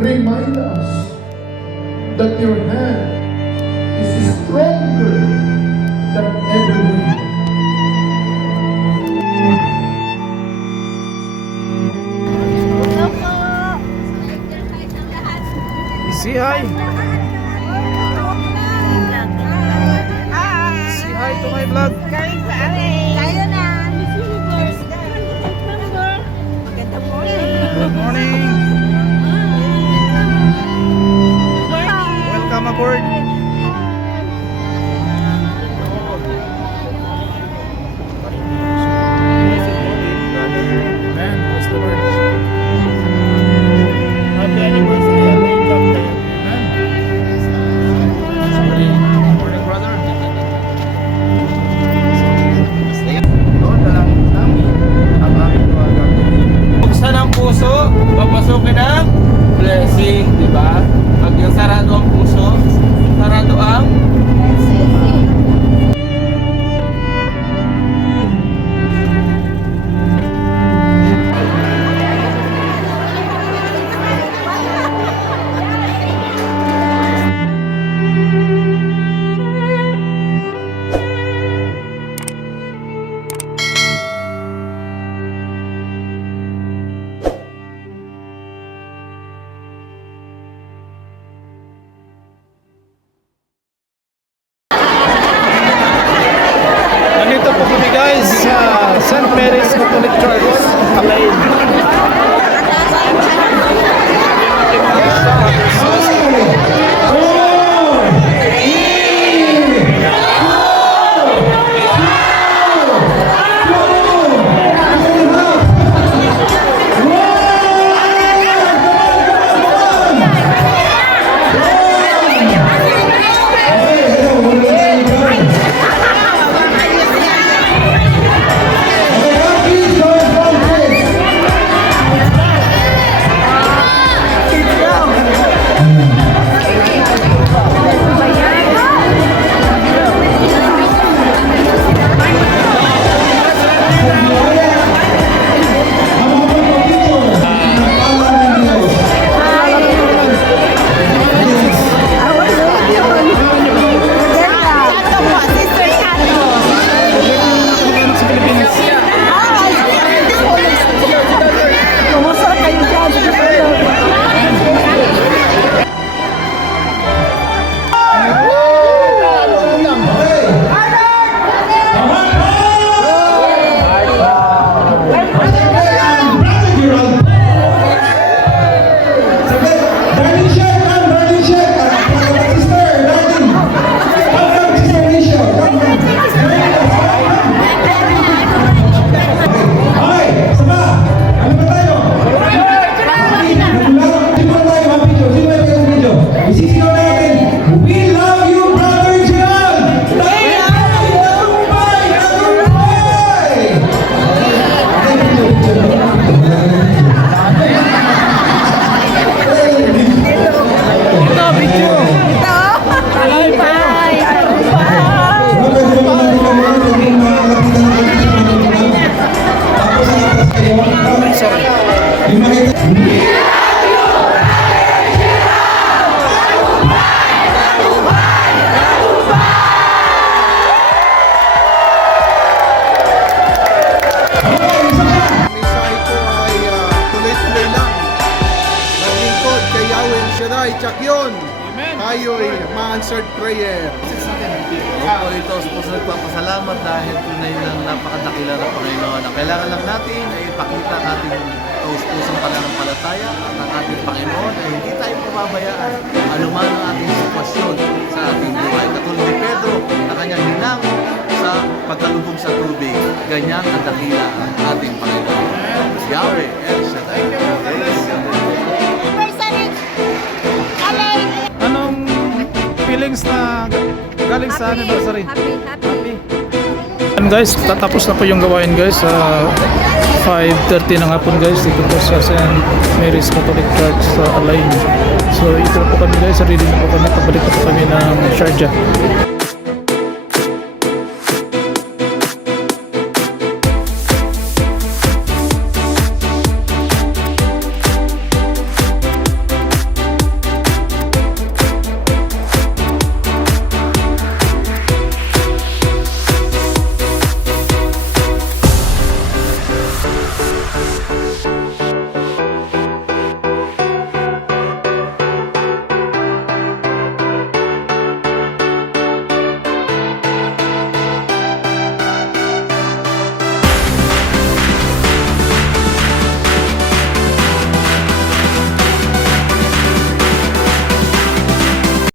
remind us that your hand is stronger than every wind. Say hi. Say hi to my vlog. Tayo na. Good morning. Welcome aboard. Amen. Praise the Lord. Happy anniversary. Amen. Morning, brother. Lord, dalangin namin ang aming mga gagawin. Buksan ang puso, papasukin ang blessing, di ba? Pag yung sarado ang puso, sarado ang Nandito po kami guys sa St. Mary's Catholic Church, Alain. Tayo'y ma-answered prayer. Ako ito sa puso nagpapasalamat dahil tunay ng napakadakila ng Panginoon. Ang kailangan lang natin ay ipakita ang ating taus-pusong pananampalataya at ang ating Panginoon ay hindi tayo pababayaan anuman ang ating sitwasyon sa ating buhay. Katulad ni Pedro na kanyang hinango sa pagkalubog sa tubig. Ganyan ang dakila ang ating Panginoon. Yahweh, El Shaddai. Anong feelings na galing sa anniversary? Happy. And guys, tatapos na po yung gawain guys sa 5:30 ng hapon guys dito po sa St. Mary's Catholic Church sa Alain. So ito na po kami guys, ready na po kami, pabalik na po kami ng Sharjah.